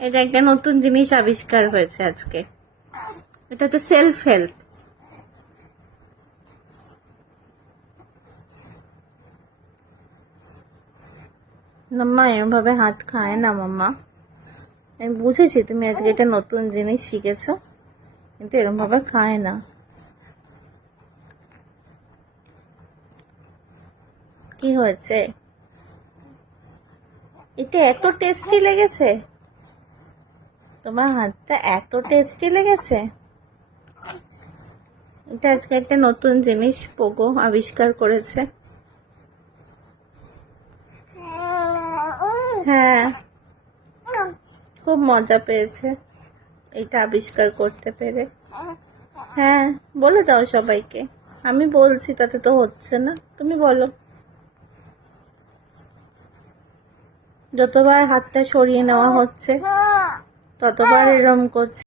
এটা একটা নতুন জিনিস আবিষ্কার হয়েছে আজকে। এটা হচ্ছে সেলফ হেল্প। মাম্মা এরকম ভাবে হাত খায় না মাম্মা। আমি বুঝেছি তুমি আজকে এটা নতুন জিনিস শিখেছো, কিন্তু এরকম ভাবে খায় না। কি হয়েছে? এটা এত টেস্টি লেগেছে? তোমার হাতটা এত টেস্টি লেগেছে? এটা আজকে একটা নতুন জিনিস পোগো আবিষ্কার করেছে। হ্যাঁ, খুব মজা পেয়েছে এটা আবিষ্কার করতে পেরে। হ্যাঁ, বলে দাও সবাইকে। আমি বলছি তাতে তো হচ্ছে না, তুমি বলো। যতবার হাতটা সরিয়ে নেওয়া হচ্ছে ততবার এরম করছে।